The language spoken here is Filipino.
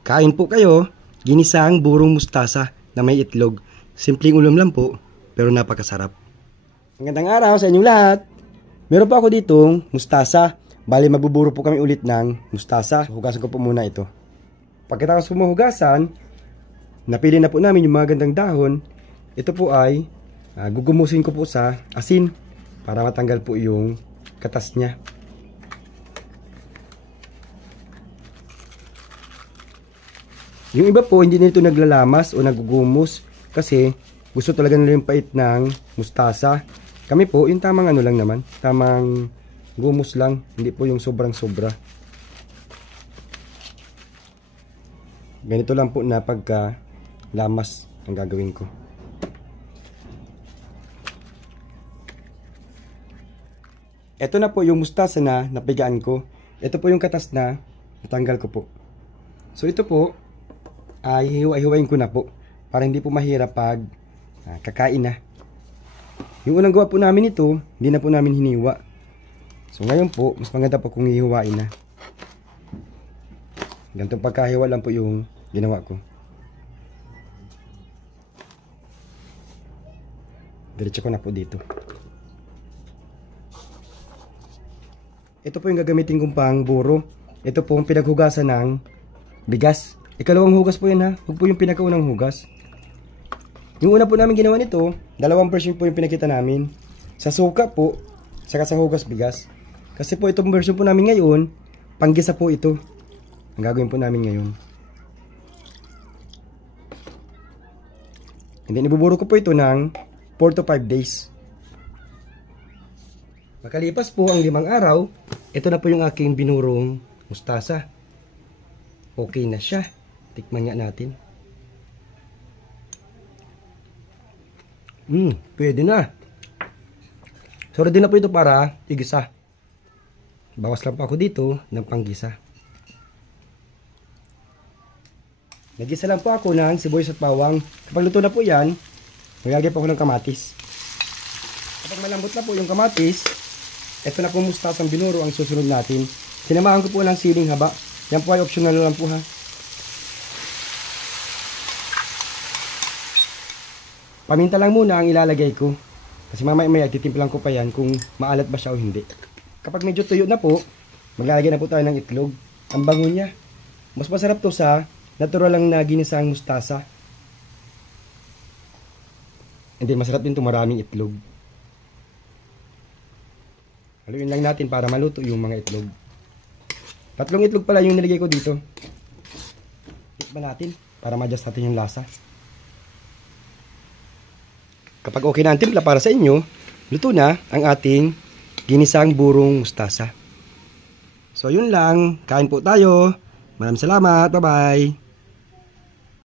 Kain po kayo, ginisang burong mustasa na may itlog. Simpleng ulam lang po, pero napakasarap. Magandang araw sa inyong lahat. Meron po ako ditong mustasa. Bali, magbuburo po kami ulit ng mustasa. So, hugasan ko po muna ito. Pagkatapos po mahugasan, napili na po namin yung mga gandang dahon. Ito po ay gugumusin ko po sa asin para matanggal po yung katas niya. Yung iba po, hindi nito naglalamas o nagugumus kasi gusto talaga nila yung pait ng mustasa. Kami po, yung tamang ano lang naman, tamang gumus lang, hindi po yung sobrang sobra. Ganito lang po na pagka lamas ang gagawin ko. Ito na po yung mustasa na napigaan ko. Ito po yung katas na natanggal ko po. So ito po ay hiwa-hiwain ko na po para hindi po mahirap pag kakain na. Yung unang gawa po namin ito, hindi na po namin hiniwa. So ngayon po, mas maganda po kung hihiwain na. Ganitong pagkahiwa lang po yung ginawa ko. Diretso ko na po dito. Ito po yung gagamitin kong pang buro. Ito po yung pinaghugasan ng bigas. Ikalawang hugas po yan ha. Huwag po yung pinakaunang hugas. Yung una po namin ginawa nito, dalawang version po yung pinakita namin. Sa suka po, saka sa hugas bigas. Kasi po itong version po namin ngayon, panggisa po ito. Ang gagawin po namin ngayon. And then ibuburo ko po ito ng 4 to 5 days. Makalipas po ang 5 araw, ito na po yung aking binurong mustasa. Okay na siya. Tikman nga natin. Pwede na. So ready na po ito para igisa. Bawas lang po ako dito ng panggisa. Nagisa lang po ako ng sibuyas at bawang. Kapag luto na po yan, maglagay po ako ng kamatis. Kapag malambot na po yung kamatis, ito na po mustasang binuro ang susunod natin. Sinamahan ko po ng siling haba. Yan po ay optional lang po ha. Paminta lang muna ang ilalagay ko. Kasi mamaya titimplan ko pa yan kung maalat ba siya o hindi. Kapag medyo tuyo na po, maglalagay na po tayo ng itlog. Ang bango niya. Mas masarap to sa natural lang na ginisang mustasa. And then masarap din to maraming itlog. Haluin lang natin para maluto yung mga itlog. 3 itlog pala yung nilagay ko dito. Tikman natin para ma-adjust natin yung lasa. Kapag okay na ang timpla para sa inyo, luto na ang ating ginisang burong mustasa. So yun lang, kain po tayo. Maraming salamat, bye bye.